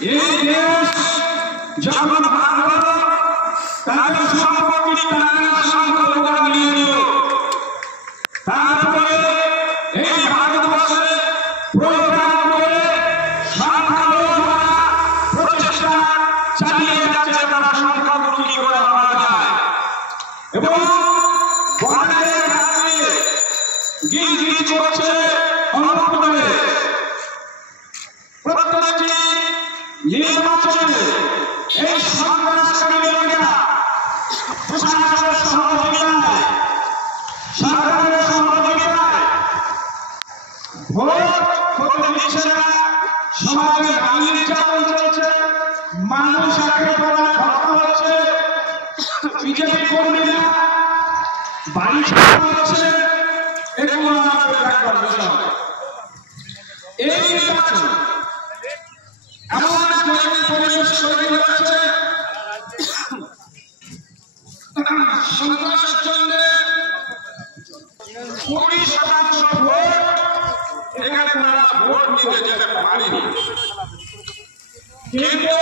এই দেশ যখন ভাঙল তাদের সম্পত্তি তারা সংখ্যালঘুরা নিয়ে নিল। তারপরে এই ভারতবর্ষে প্রোগ্রাম করে সংখ্যালঘুরা প্রচেষ্টা চালিয়ে যাচ্ছে তারা সংখ্যাগুরু কি করে মারা যায় এবং বর্ণের কারণে গিরগিরি করছে অল্প করে। প্রত্যেকটি নির্বাচনে এই সন্ত্রাসকারী লোকেরা প্রশাসনের সহযোগিতায় সরকারের সহযোগিতায় ভোট করতে দিচ্ছে না। সমাজে নারী নির্যাতন চলছে, মানুষ একেবারে হত্যা হচ্ছে, বিজেপি কর্মীরা বাড়ি ছাড়া হচ্ছে। এগুলো আমাদের দেখার বিষয়। এই নির্বাচন এমন একটা পরিবেশ তৈরি হচ্ছে সন্ত্রাসের জন্য 20% ভোট এখানে তারা ভোট নিতে যেতে পারেনি, কিন্তু